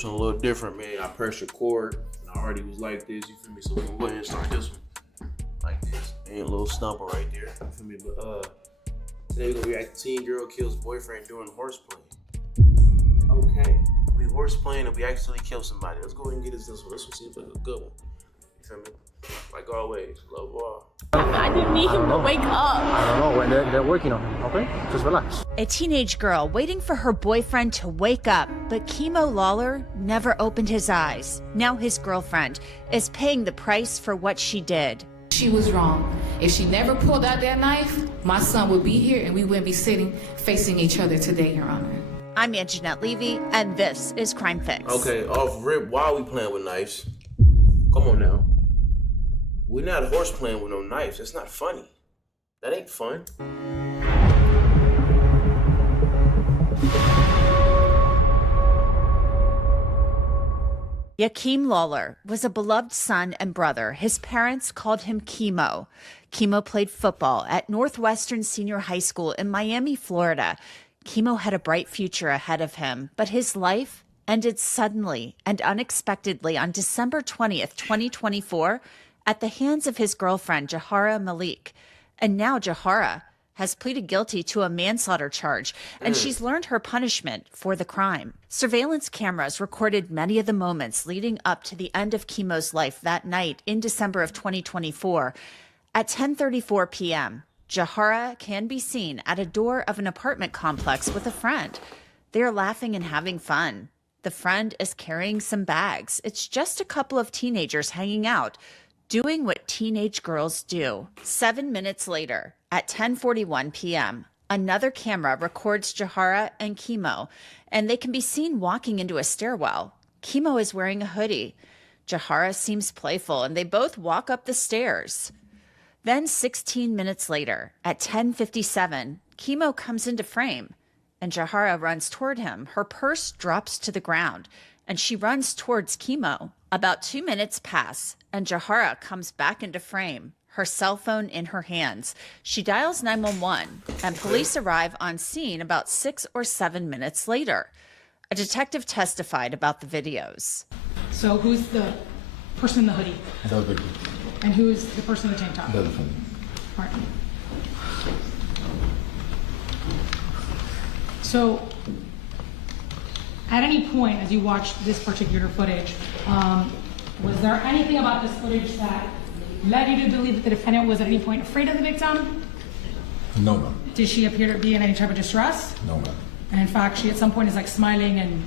this one a little different, man. I pressed record, and I already was like this, you feel me? So we're gonna go ahead and start this one like this. And a little stumper right there, you feel me? But today we're gonna react to teen girl kills boyfriend doing horseplay. Okay, we horseplaying and we actually kill somebody. Let's go ahead and get this one. This one seems like a good one. You feel me? Like always, love all. I didn't need him to wake up. I don't know when they're working on it, okay? Just relax. A teenage girl waiting for her boyfriend to wake up, but Chemo Lawler never opened his eyes. Now his girlfriend is paying the price for what she did. She was wrong. If she never pulled out that knife, my son would be here and we wouldn't be sitting facing each other today, Your Honor. I'm Anjanette Levy, and this is Crime Fix. Okay, off rip, why are we playing with knives? Come on now. We're not horseplaying with no knives. That's not funny. That ain't fun. Yakeem Lawler was a beloved son and brother. His parents called him Chemo. Chemo played football at Northwestern Senior High School in Miami, Florida. Chemo had a bright future ahead of him, but his life ended suddenly and unexpectedly on December 20th, 2024, at the hands of his girlfriend, Jahara Malik. And now Jahara has pleaded guilty to a manslaughter charge, and she's learned her punishment for the crime. Surveillance cameras recorded many of the moments leading up to the end of Chemo's life that night in December of 2024. At 10:34 p.m., Jahara can be seen at a door of an apartment complex with a friend. They are laughing and having fun. The friend is carrying some bags. It's just a couple of teenagers hanging out, doing what teenage girls do. 7 minutes later, at 10:41 p.m., another camera records Jahara and Chemo, and they can be seen walking into a stairwell. Chemo is wearing a hoodie. Jahara seems playful, and they both walk up the stairs. Then 16 minutes later, at 10:57, Chemo comes into frame, and Jahara runs toward him. Her purse drops to the ground, and she runs towards Chemo. About 2 minutes pass, and Jahara comes back into frame, her cell phone in her hands. She dials 911, and police arrive on scene about 6 or 7 minutes later. A detective testified about the videos. So who's the person in the hoodie? The victim. And who's the person in the tank top? The defendant. All right. So, at any point as you watched this particular footage, was there anything about this footage that led you to believe that the defendant was at any point afraid of the victim? No, ma'am. Did she appear to be in any type of distress? No, ma'am. And in fact, she at some point is like smiling and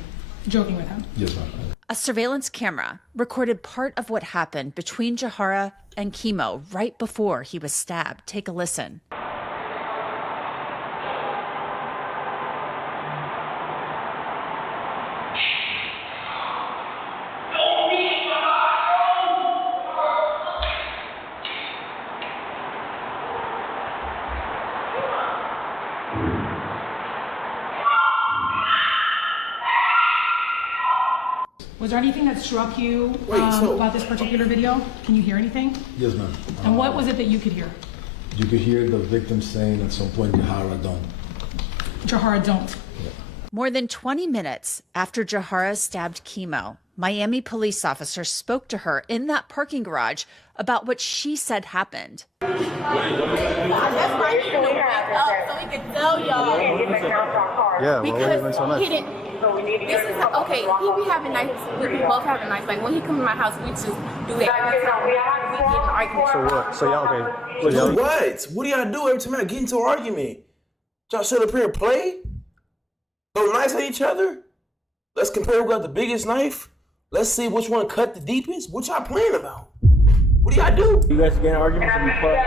joking with him. Yes, ma'am. A surveillance camera recorded part of what happened between Jahara and Chemo right before he was stabbed. Take a listen. Was there anything that struck you about this particular video? Can you hear anything? Yes, ma'am. And what was it that you could hear? You could hear the victim saying at some point, Jahara don't. Jahara don't. Yeah. More than 20 minutes after Jahara stabbed Chemo, Miami police officers spoke to her in that parking garage about what she said happened. That's why he didn't wake up so he could tell y'all. Yeah, well, what Because so he didn't. This is okay. He be having knives. We both having knives. Like when he come to my house, we just do it every time we get in an argument. So what? So y'all okay? So Do y'all, what? What do y'all do every time I get into an argument? Y'all sit up here and play? Throw knives at each other? Let's compare who got the biggest knife? Let's see which one cut the deepest? What y'all playing about? What do y'all do? You guys get an argument from the club?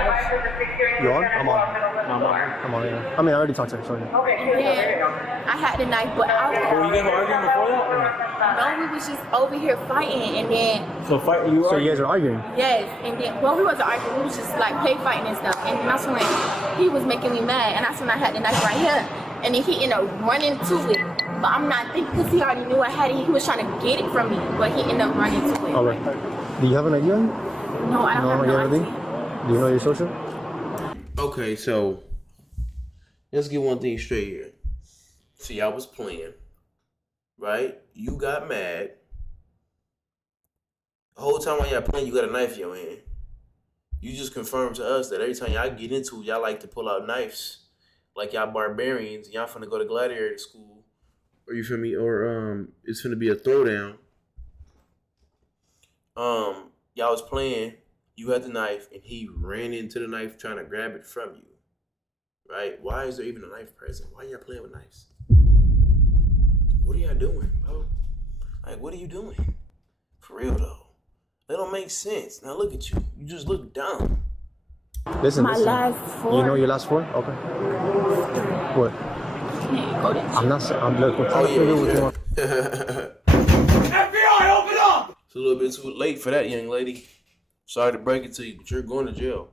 you on? I'm on. I'm on, yeah. I mean, I already talked to her, so yeah. And then I had the knife, but I Were was. you guys arguing before that? No, we was just over here fighting, and then So fight you So you guys are arguing? yes, and then well, we wasn't arguing. We was just like play fighting and stuff. And that's when he was making me mad, and that's when I had the knife right here. And then he ended up running to it, but I'm not thinking because he already knew I had it. He was trying to get it from me, but he ended up running to it. All right. Do you have an ID on you? No, I don't have no ID. Do you know your social? Okay, so let's get one thing straight here. See, I was playing. right? You got mad. The whole time while y'all playing, you got a knife in your hand. You just confirmed to us that every time y'all get into it, y'all like to pull out knives. Like y'all barbarians, y'all finna go to gladiator school. Or you feel me? Or it's finna be a throwdown. Y'all was playing, you had the knife, and he ran into the knife trying to grab it from you. Right? Why is there even a knife present? Why y'all playing with knives? What are y'all doing, bro? Like, what are you doing? For real, though. That don't make sense. Now look at you. You just look dumb. Listen, My last four. You know your last four? Okay. What? I'm not saying, look, we're trying to figure what you want. FBI, open up! It's a little bit too late for that, young lady. Sorry to break it to you, but you're going to jail.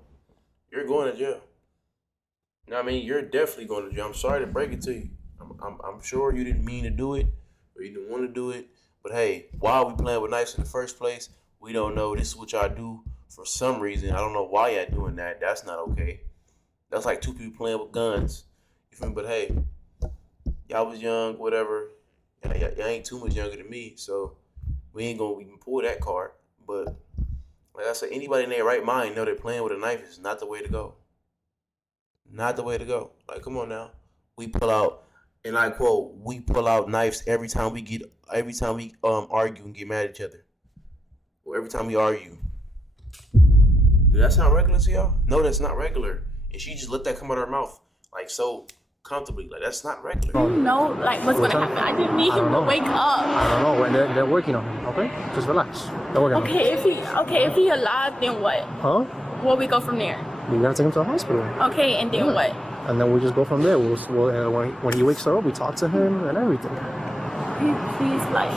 You're going to jail. You know what I mean? You're definitely going to jail. I'm sorry to break it to you. I'm sure you didn't mean to do it, or you didn't want to do it. But hey, why are we playing with knives in the first place? We don't know. This is what y'all do for some reason. I don't know why y'all doing that. That's not okay. That's like two people playing with guns. You feel me? But hey, y'all was young, whatever. Y'all ain't too much younger than me, so we ain't gonna even pull that card. But like I said, anybody in their right mind know that playing with a knife is not the way to go. Not the way to go. Like, come on now. We pull out, and I quote, we pull out knives every time we argue and get mad at each other. Or every time we argue. Does that sound regular to y'all? No, that's not regular. And she just let that come out of her mouth, like so comfortably. Like, that's not regular. You know, like, what's gonna happen? I didn't need him to wake up. I don't know. They're working on him. Okay, just relax. They're working on him. If he alive, then what? Huh? Where we go from there? We gotta take him to the hospital. Okay, and then what? And then we just go from there. When he wakes up, we talk to him and everything. Please, like.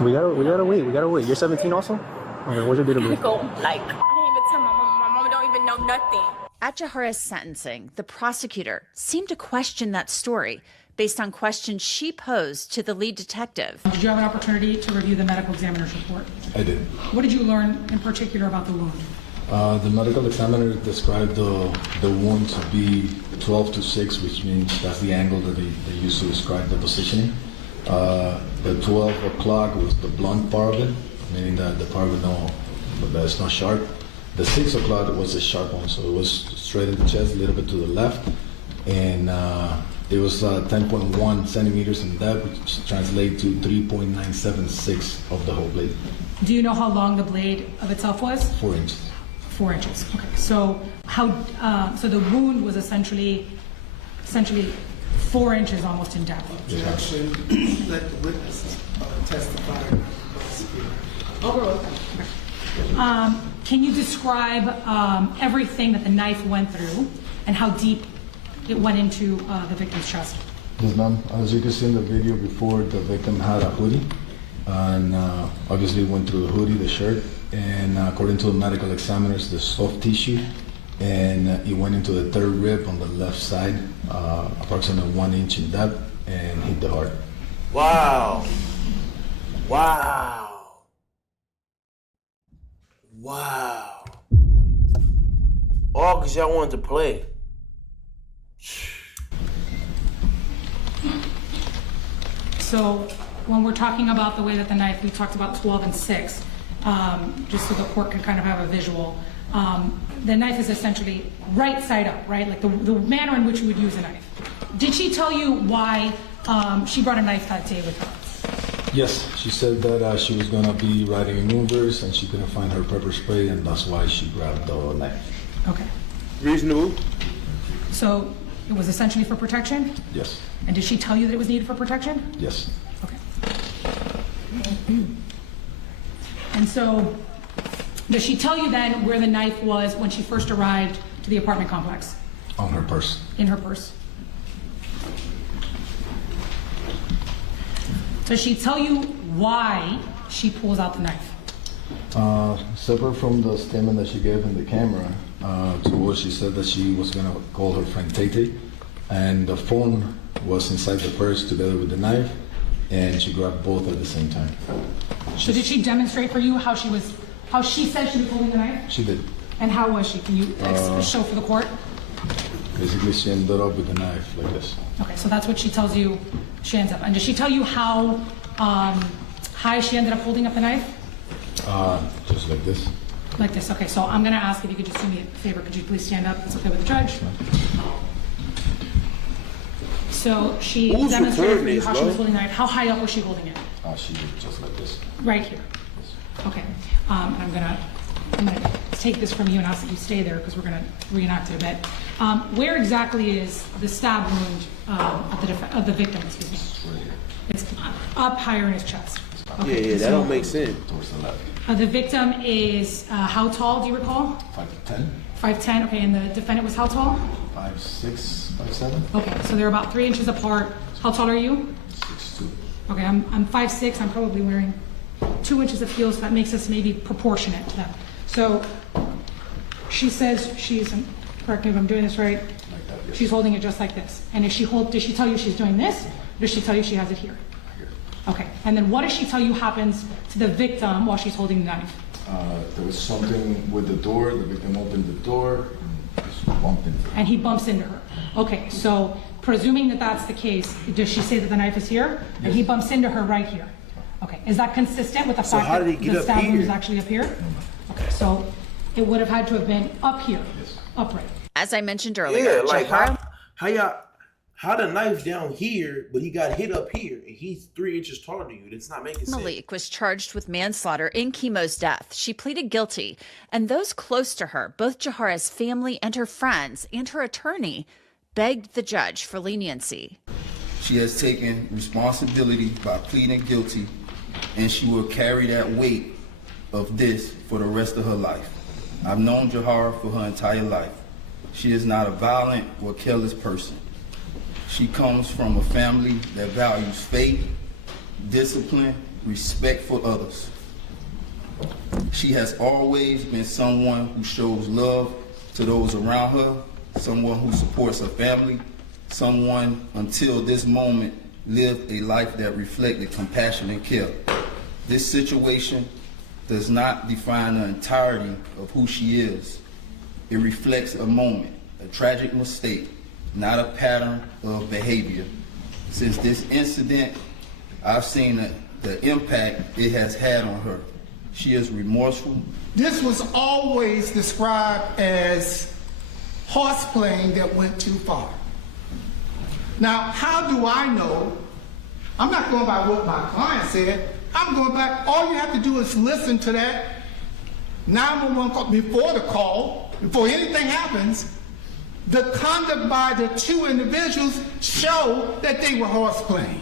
We gotta wait. You're 17 also? Okay, what's your date of birth? Like, I didn't even tell my mama. My mama don't even know nothing. At Jahara's sentencing, the prosecutor seemed to question that story based on questions she posed to the lead detective. Did you have an opportunity to review the medical examiner's report? I did. What did you learn in particular about the wound? The medical examiner described the wound to be 12 to 6, which means that's the angle that they use to describe the positioning. The 12 o'clock was the blunt part of it, meaning that the part with that's not sharp. The 6 o'clock was the sharp one, so it was straight in the chest, a little bit to the left, and it was 10.1 centimeters in depth, which translates to 3.976 of the whole blade. Do you know how long the blade of itself was? 4 inches. 4 inches. Okay. So so the wound was essentially 4 inches almost in depth. Objection. Let the witnesses testify. Can you describe everything that the knife went through and how deep it went into the victim's chest? Yes, ma'am. As you can see in the video before, the victim had a hoodie, and obviously went through the hoodie, the shirt, and according to the medical examiners, the soft tissue, and it went into the third rib on the left side, approximately 1 inch in depth, and hit the heart. Wow. Wow. Wow. All because y'all wanted to play. So when we're talking about the way that the knife, we talked about 12 and 6, just so the court can kind of have a visual. The knife is essentially right side up, right? Like the manner in which you would use a knife. Did she tell you why she brought a knife that day with her? Yes, she said that she was going to be riding in Ubers and she couldn't find her pepper spray, and that's why she grabbed the knife. Okay. Reasonable. So it was essentially for protection? Yes. And did she tell you that it was needed for protection? Yes. Okay. And so, does she tell you then where the knife was when she first arrived to the apartment complex? On her purse. In her purse. Does she tell you why she pulls out the knife? Separate from the statement that she gave in the camera, to us, she said that she was going to call her friend Tate, and the phone was inside the purse together with the knife, and she grabbed both at the same time. So did she demonstrate for you how she said she was holding the knife? She did. And how was she? Can you show for the court? Basically, she ended up with a knife like this. Okay, so that's what she tells you she ends up. And does she tell you how high she ended up holding up the knife? Just like this. Like this. Okay, so I'm gonna ask if you could just do me a favor. Could you please stand up? It's okay with the judge. So she Who's demonstrated for you recording how this, she was bro? holding the knife. How high up was she holding it? She was just like this. Right here. Okay. And I'm gonna take this from you and ask that you stay there because we're gonna reenact it a bit. Where exactly is the stab wound of the victim? Excuse me. Right here. It's up higher in his chest. Yeah, that don't make sense. Towards the left. The victim is how tall? Do you recall? 5'10". 5'10". Okay, and the defendant was how tall? 5'6", 5'7". Okay, so they're about 3 inches apart. How tall are you? 6'2". Okay, I'm 5'6". I'm probably wearing 2 inches of heels, so that makes us maybe proportionate to them. So she says she's, correct me if I'm doing this right, Like that, yes. she's holding it just like this. And does she tell you she's doing this? Or does she tell you she has it here? Here. Okay, and then what does she tell you happens to the victim while she's holding the knife? There was something with the door. The victim opened the door and just bumped into her. And he bumps into her. Okay, so presuming that that's the case, does she say that the knife is here? And he bumps into her right here? Okay, is that consistent with the fact how did he that get the up stab wound here? is actually up here? Okay, so it would have had to have been up here, upright. As I mentioned earlier, Yeah, like Jahar how the knife down here, but he got hit up here, and he's 3 inches taller than you. That's not making sense. Malik was charged with manslaughter in Chemo's death. She pleaded guilty, and those close to her, both Jahara's family and her friends and her attorney, begged the judge for leniency. She has taken responsibility by pleading guilty, and she will carry that weight of this for the rest of her life. I've known Jahara for her entire life. She is not a violent or careless person. She comes from a family that values faith, discipline, respect for others. She has always been someone who shows love to those around her, someone who supports her family, someone until this moment lived a life that reflected compassion and care. This situation does not define the entirety of who she is. It reflects a moment, a tragic mistake, not a pattern of behavior. Since this incident, I've seen the impact it has had on her. She is remorseful. This was always described as horseplaying that went too far. Now, how do I know? I'm not going by what my client said. I'm going back. All you have to do is listen to that 911 call before the call, before anything happens. The conduct by the two individuals show that they were horseplaying.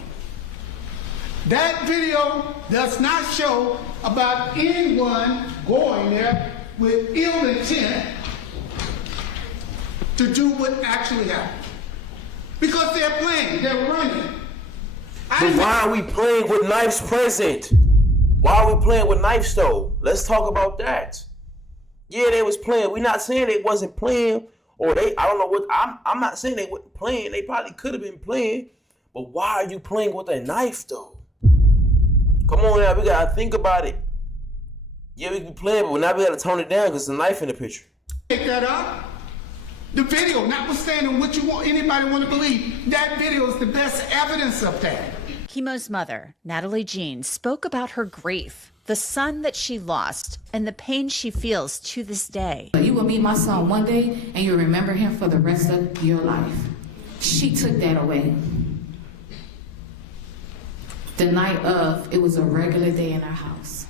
That video does not show about anyone going there with ill intent to do what actually happened. Because they're playing, they're running. But why are we playing with knives present? Why are we playing with knives though? Let's talk about that. Yeah, they was playing. We're not saying they wasn't playing, or I don't know what, I'm not saying they weren't playing. They probably could have been playing, but why are you playing with a knife though? Come on now, we gotta think about it. Yeah, we can be playing, but now we gotta tone it down because there's a knife in the picture. Take that up. The video, notwithstanding what anybody want to believe, that video is the best evidence of that. Chemo's mother, Natalie Jean, spoke about her grief, the son that she lost, and the pain she feels to this day. You will meet my son one day, and you'll remember him for the rest of your life. She took that away. The night of, it was a regular day in our house.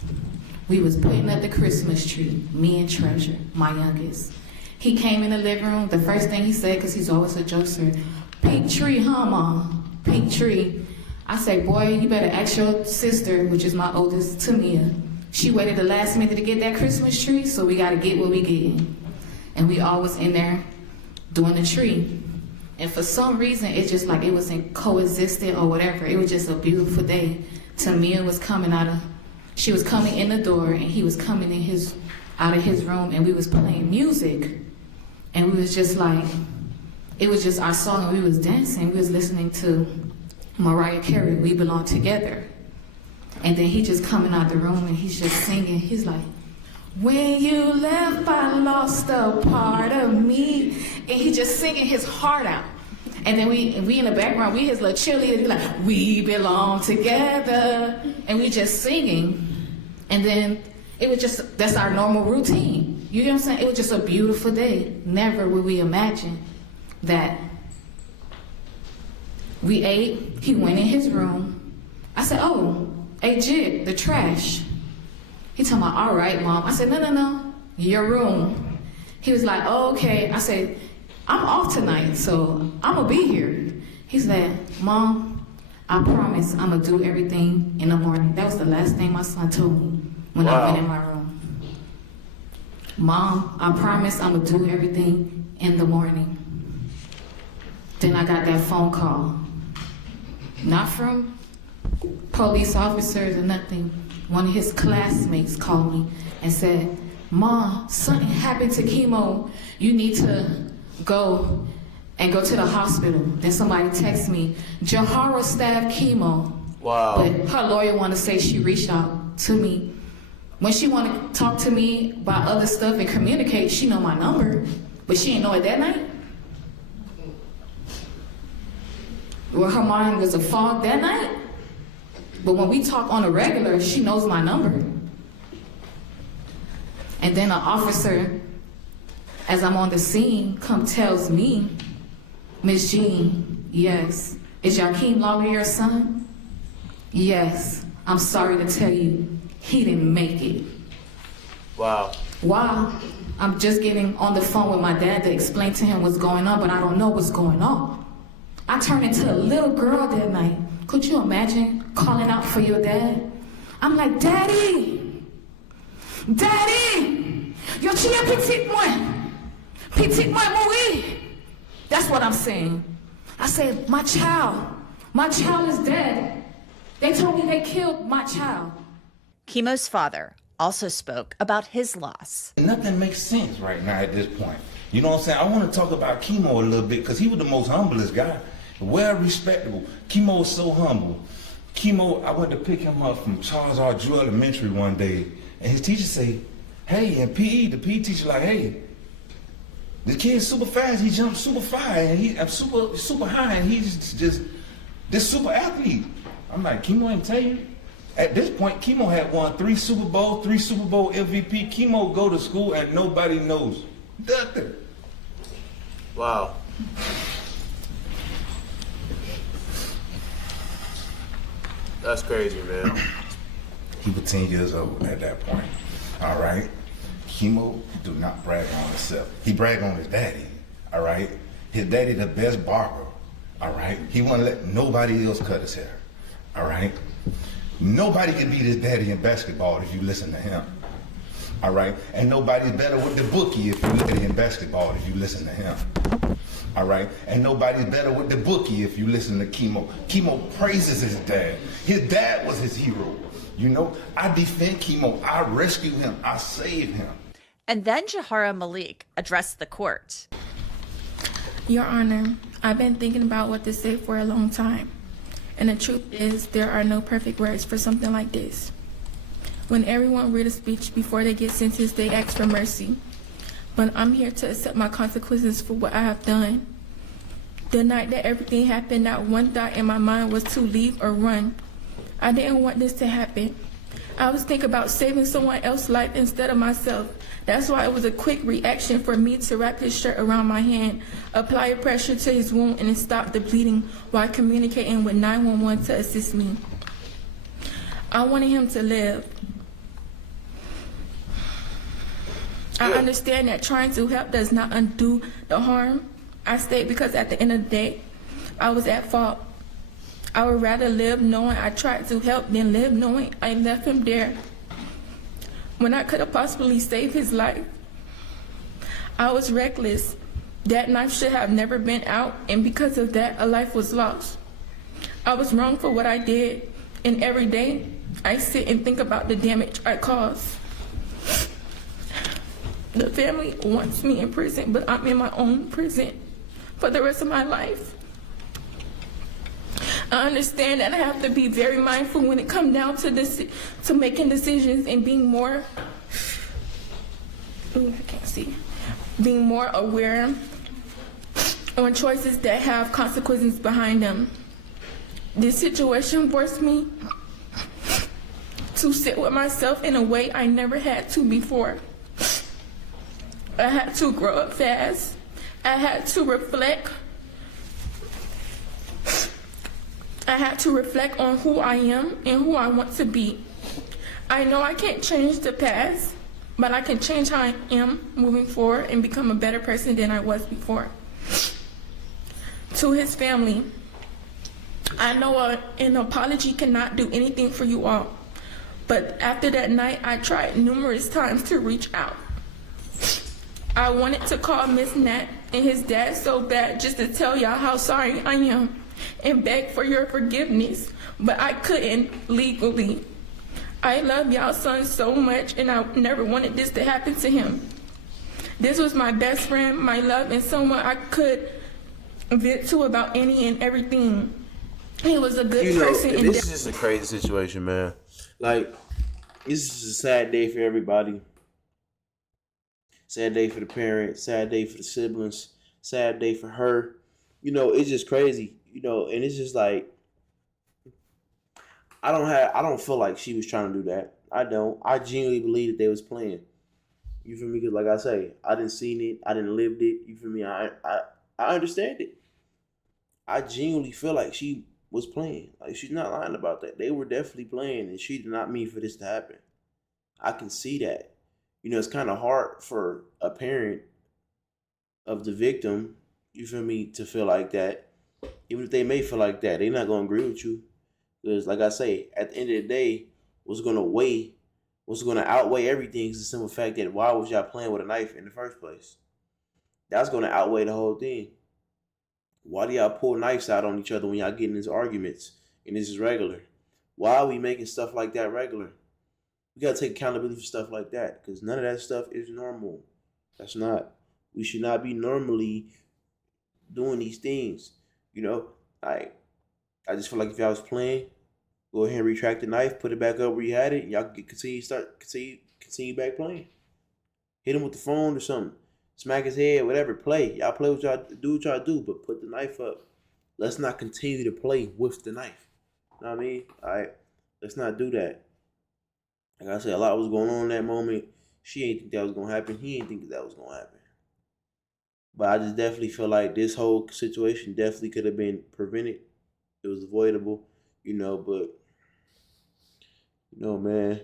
We was putting up the Christmas tree, me and Treasure, my youngest. He came in the living room. The first thing he said, because he's always a jokester, "Pink tree, huh, Mom? Pink tree." I say, "Boy, you better ask your sister," which is my oldest, Tamia. She waited the last minute to get that Christmas tree, so we got to get what we get. And we all was in there doing the tree. And for some reason, it's just like it wasn't coexistent or whatever. It was just a beautiful day. Tamia was she was coming in the door, and he was coming in out of his room, and we was playing music. And we was just like, it was just our song, and we was dancing. We was listening to Mariah Carey, "We Belong Together." And then he just coming out the room, and he's just singing. He's like, When you left, I lost a part of me. And he just singing his heart out. And then we in the background, we his little cheerleaders, we like, we belong together. And we just singing. And then it was just, that's our normal routine. You know what I'm saying? It was just a beautiful day. Never would we imagine that. We ate, he went in his room. I said, oh, hey Jid, the trash. He told me, all right, Mom. I said, no, your room. He was like, oh, okay. I said, I'm off tonight, so I'm gonna be here. He said, Mom, I promise I'm gonna do everything in the morning. That was the last thing my son told me when I went in my room. Mom, I promise I'm gonna do everything in the morning. Then I got that phone call. Not from police officers or nothing. One of his classmates called me and said, Mom, something happened to Chemo. You need to go to the hospital. Then somebody texted me, Jahara stabbed Chemo. Wow. But her lawyer want to say she reached out to me. When she want to talk to me about other stuff and communicate, she know my number, but she didn't know it that night. Well, her mind was a fog that night. But when we talk on a regular, she knows my number. And then an officer, as I'm on the scene, tells me, Miss Jean, yes. Is Jakeem Lawler your son? Yes. I'm sorry to tell you, he didn't make it. Wow. Wow. I'm just getting on the phone with my dad to explain to him what's going on, but I don't know what's going on. I turned into a little girl that night. Could you imagine calling out for your dad? I'm like, Daddy! Daddy! Yo, tu es petit moi! Petit moi mourir! That's what I'm saying. I said, my child is dead. They told me they killed my child. Chemo's father also spoke about his loss. Nothing makes sense right now at this point. You know what I'm saying? I want to talk about Chemo a little bit because he was the most humblest guy. Well respectable. Chemo was so humble. Chemo, I went to pick him up from Charles R. Drew Elementary one day, and his teacher say, hey, in PE, the PE teacher like, hey, the kid's super fast, he jumps super far, and he's super high, and he's just this super athlete. I'm like, Chemo ain't tell you? At this point, Chemo had won 3 Super Bowl MVP. Chemo go to school and nobody knows nothing. Wow. That's crazy, man. He was 10 years old at that point. All right? Chemo do not brag on himself. He brag on his daddy. All right? His daddy the best barber. All right? He wouldn't let nobody else cut his hair. All right? Nobody can beat his daddy in basketball if you listen to him. All right? And nobody's better with the bookie if you look at him in basketball if you listen to him. All right? And nobody's better with the bookie if you listen to Chemo. Chemo praises his dad. His dad was his hero. You know, I defend Chemo. I rescue him. I save him. And then Jahara Malik addressed the court. Your Honor, I've been thinking about what to say for a long time. And the truth is, there are no perfect words for something like this. When everyone read a speech before they get sentenced, they ask for mercy. But I'm here to accept my consequences for what I have done. The night that everything happened, not one thought in my mind was to leave or run. I didn't want this to happen. I was thinking about saving someone else's life instead of myself. That's why it was a quick reaction for me to wrap his shirt around my hand, apply pressure to his wound, and stop the bleeding while communicating with 911 to assist me. I wanted him to live. I understand that trying to help does not undo the harm. I stayed because at the end of the day, I was at fault. I would rather live knowing I tried to help than live knowing I left him there when I could have possibly saved his life. I was reckless. That knife should have never been out, and because of that, a life was lost. I was wrong for what I did, and every day I sit and think about the damage I caused. The family wants me in prison, but I'm in my own prison for the rest of my life. I understand that I have to be very mindful when it comes down to this, to making decisions and being more I can't see. Being more aware on choices that have consequences behind them. This situation forced me to sit with myself in a way I never had to before. I had to grow up fast. I had to reflect. I had to reflect on who I am and who I want to be. I know I can't change the past, but I can change how I am moving forward and become a better person than I was before. To his family, I know an apology cannot do anything for you all, but after that night, I tried numerous times to reach out. I wanted to call Miss Nat and his dad so bad just to tell y'all how sorry I am and beg for your forgiveness, but I couldn't legally. I love y'all son so much, and I never wanted this to happen to him. This was my best friend, my love, and someone I could vent to about any and everything. He was a good person. And this is just a crazy situation, man. Like, this is a sad day for everybody. Sad day for the parents, sad day for the siblings, sad day for her. It's just crazy, and it's just like, I don't feel like she was trying to do that. I don't. I genuinely believe that they was playing. You feel me? Because like I say, I didn't seen it. I didn't lived it. You feel me? I understand it. I genuinely feel like she was playing. Like, she's not lying about that. They were definitely playing, and she did not mean for this to happen. I can see that. It's kind of hard for a parent of the victim, you feel me, to feel like that. Even if they may feel like that, they're not going to agree with you. Because, like I say, at the end of the day, what's going to outweigh everything is the simple fact that why was y'all playing with a knife in the first place? That's going to outweigh the whole thing. Why do y'all pull knives out on each other when y'all get in these arguments and this is regular? Why are we making stuff like that regular? We got to take accountability for stuff like that because none of that stuff is normal. That's not. We should not be normally doing these things. I just feel like if y'all was playing, go ahead and retract the knife, put it back up where you had it, and y'all can continue back playing. Hit him with the phone or something. Smack his head, whatever, play. Y'all play what y'all do, but put the knife up. Let's not continue to play with the knife. You know what I mean? Alright. Let's not do that. Like I said, a lot was going on in that moment. She ain't think that was gonna happen. He ain't think that was gonna happen. But I just definitely feel like this whole situation definitely could have been prevented. It was avoidable, but man.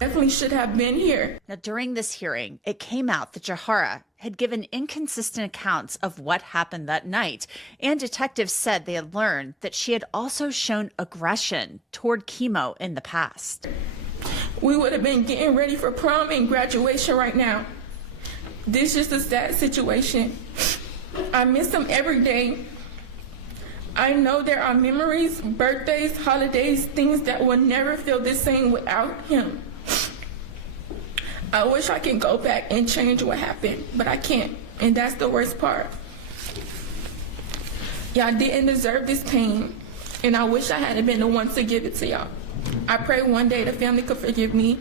Definitely should have been here. Now, during this hearing, it came out that Jahara had given inconsistent accounts of what happened that night, and detectives said they had learned that she had also shown aggression toward Chemo in the past. We would have been getting ready for prom and graduation right now. This is a sad situation. I miss him every day. I know there are memories, birthdays, holidays, things that will never feel the same without him. I wish I could go back and change what happened, but I can't, and that's the worst part. Y'all didn't deserve this pain, and I wish I hadn't been the one to give it to y'all. I pray one day the family could forgive me,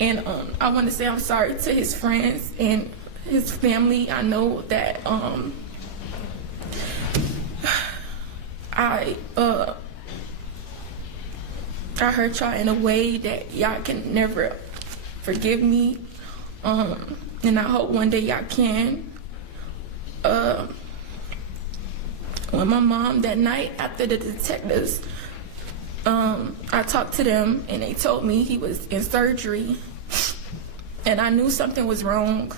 and I want to say I'm sorry to his friends and his family. I know that I hurt y'all in a way that y'all can never forgive me, and I hope one day y'all can. When my mom that night after the detectives, I talked to them and they told me he was in surgery, and I knew something was wrong.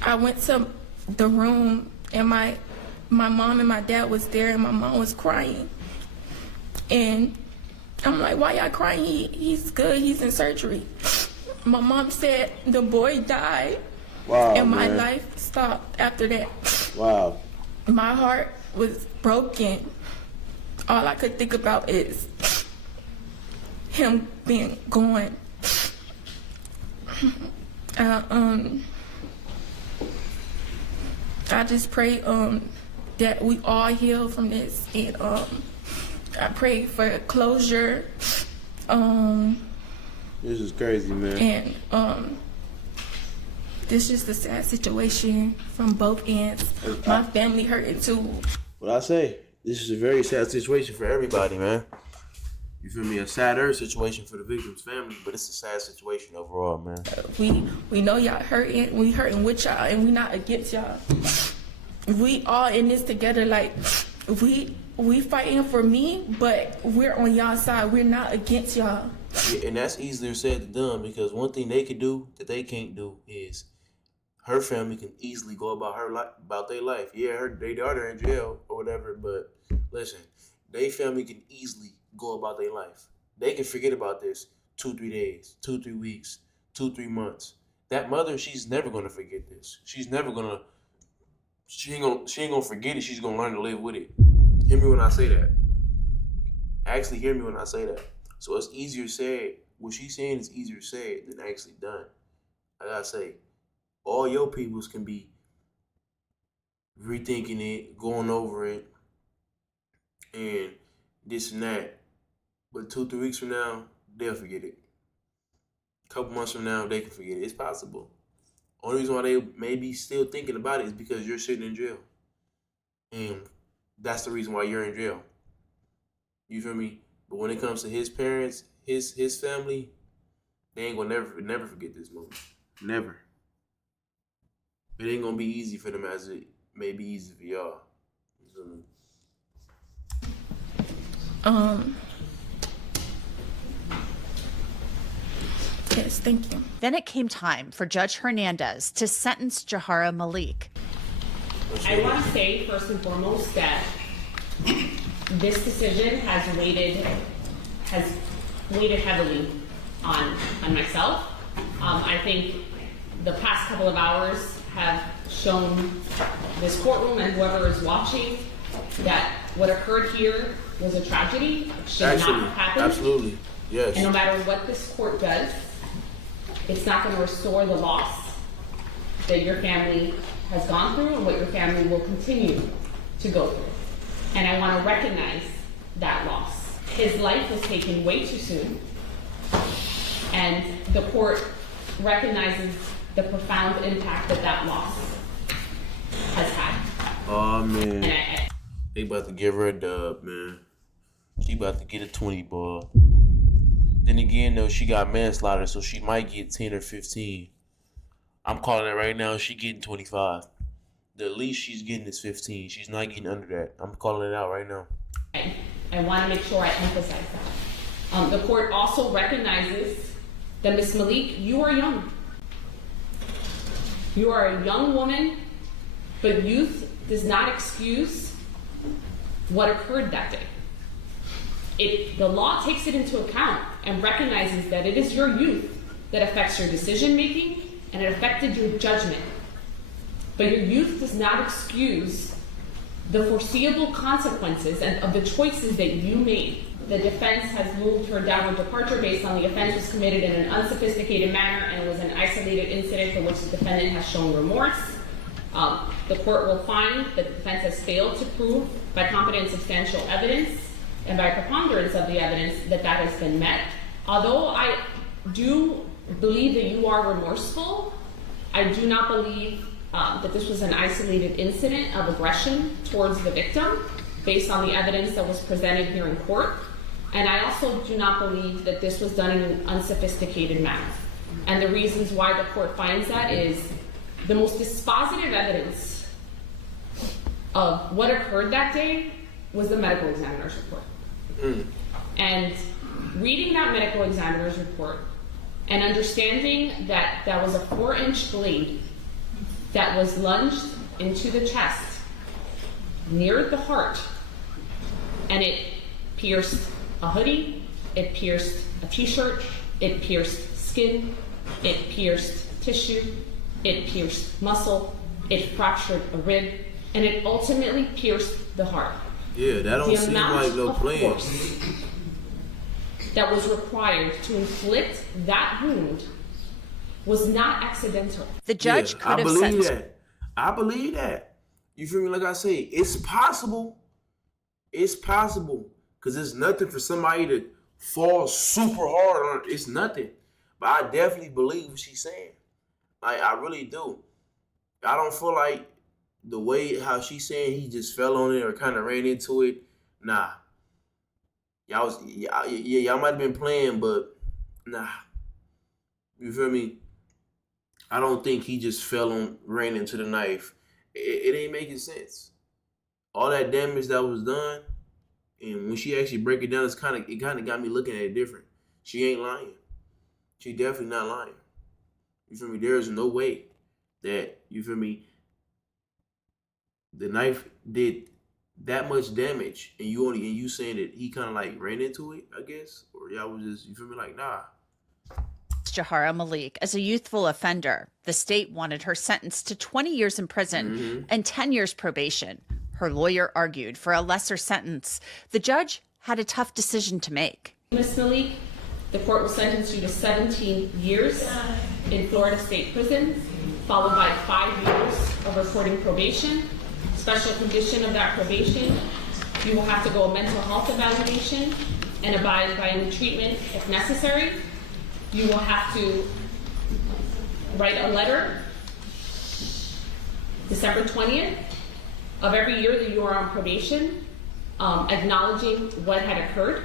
I went to the room and my mom and my dad was there, and my mom was crying, and I'm like, why y'all crying? He's good, he's in surgery. My mom said the boy died. Wow, and my man. life stopped after that. Wow. My heart was broken. All I could think about is him being gone. I just pray that we all heal from this, and I pray for closure. This is crazy, man. And this is a sad situation from both ends. My family hurting too. What I say, this is a very sad situation for everybody, man. You feel me? A sadder situation for the victim's family, but it's a sad situation overall, man. We know y'all hurting. We hurting with y'all, and we not against y'all. We all in this together. Like we fighting for me, but we're on y'all side. We're not against y'all. Yeah, and that's easier said than done, because one thing they can do that they can't do is her family can easily go about their life. Yeah, their daughter in jail or whatever, but listen, their family can easily go about their life. They can forget about this 2-3 days, 2-3 weeks, 2-3 months. That mother, she's never gonna forget this. She ain't gonna forget it. She's gonna learn to live with it. Hear me when I say that. Actually, hear me when I say that. So it's easier said. What she's saying is easier said than actually done. I gotta say, all your peoples can be rethinking it, going over it, and this and that. But 2-3 weeks from now, they'll forget it. A couple months from now, they can forget it. It's possible. Only reason why they may be still thinking about it is because you're sitting in jail. And that's the reason why you're in jail. You feel me? But when it comes to his parents, his family, they ain't gonna never forget this moment. Never. It ain't gonna be easy for them as it may be easy for y'all. You feel me? Yes, thank you. Then it came time for Judge Hernandez to sentence Jahara Malik. I want to say first and foremost that this decision has weighted heavily on myself. I think the past couple of hours have shown this courtroom and whoever is watching that what occurred here was a tragedy. It should not have happened. Absolutely, yes. And no matter what this court does, it's not going to restore the loss that your family has gone through and what your family will continue to go through. And I want to recognize that loss. His life was taken way too soon. And the court recognizes the profound impact that loss has had. Oh, man. They about to give her a dub, man. She about to get a 20 ball. Then again, though, she got manslaughter, so she might get 10 or 15. I'm calling it right now. She getting 25. The least she's getting is 15. She's not getting under that. I'm calling it out right now. I want to make sure I emphasize that. The court also recognizes that Ms. Malik, you are young. You are a young woman, but youth does not excuse what occurred that day. The law takes it into account and recognizes that it is your youth that affects your decision making and it affected your judgment. But your youth does not excuse the foreseeable consequences and of the choices that you made. The defense has moved for downward departure based on the offense was committed in an unsophisticated manner and it was an isolated incident for which the defendant has shown remorse. The court will find that the defense has failed to prove by competent and substantial evidence and by preponderance of the evidence that has been met. Although I do believe that you are remorseful, I do not believe that this was an isolated incident of aggression towards the victim based on the evidence that was presented here in court. And I also do not believe that this was done in an unsophisticated manner. And the reasons why the court finds that is the most dispositive evidence of what occurred that day was the medical examiner's report. And reading that medical examiner's report and understanding that that was a 4-inch blade that was lunged into the chest near the heart, and it pierced a hoodie, it pierced a t-shirt, it pierced skin, it pierced tissue, it pierced muscle, it fractured a rib, and it ultimately pierced the heart. Yeah, that don't seem like no plan. That was required to inflict that wound was not accidental. The judge could have sentenced. I believe that. You feel me? Like I say, it's possible. It's possible. Because it's nothing for somebody to fall super hard on. It's nothing. But I definitely believe what she's saying. Like, I really do. I don't feel like the way how she's saying he just fell on it or kind of ran into it. Nah. Y'all might have been playing, but nah. You feel me? I don't think he just ran into the knife. It ain't making sense. All that damage that was done, and when she actually break it down, it kind of got me looking at it different. She ain't lying. She definitely not lying. You feel me? There's no way that, you feel me, the knife did that much damage, and you saying that he kind of like ran into it, I guess, or y'all was just, you feel me, like, nah. Jahara Malik as a youthful offender. The state wanted her sentenced to 20 years in prison and 10 years probation. Her lawyer argued for a lesser sentence. The judge had a tough decision to make. Ms. Malik, the court will sentence you to 17 years in Florida State Prison, followed by 5 years of reporting probation. Special condition of that probation, you will have to go a mental health evaluation and abide by any treatment if necessary. You will have to write a letter December 20th of every year that you are on probation, acknowledging what had occurred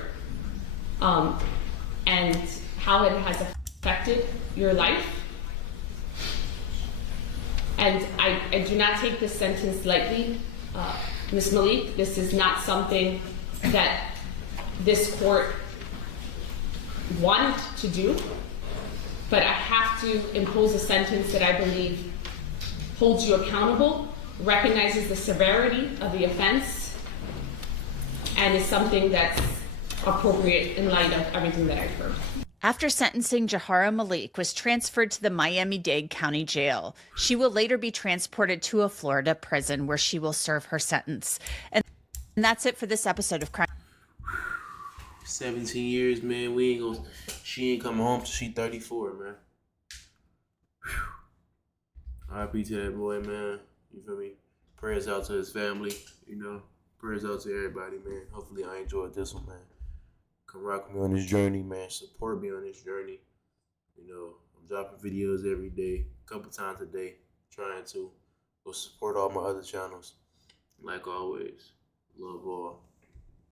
and how it has affected your life. And I do not take this sentence lightly. Ms. Malik, this is not something that this court wanted to do, but I have to impose a sentence that I believe holds you accountable, recognizes the severity of the offense, and is something that's appropriate in light of everything that I've heard. After sentencing, Jahara Malik was transferred to the Miami-Dade County Jail. She will later be transported to a Florida prison where she will serve her sentence. And that's it for this episode of Crime. 17 years, man. She ain't coming home till she 34, man. RIP to that boy, man. You feel me? Prayers out to his family, you know. Prayers out to everybody, man. Hopefully I enjoyed this one, man. Come rock with me on this journey, man. Support me on this journey. You know, I'm dropping videos every day, a couple times a day, trying to go support all my other channels. Like always, love all.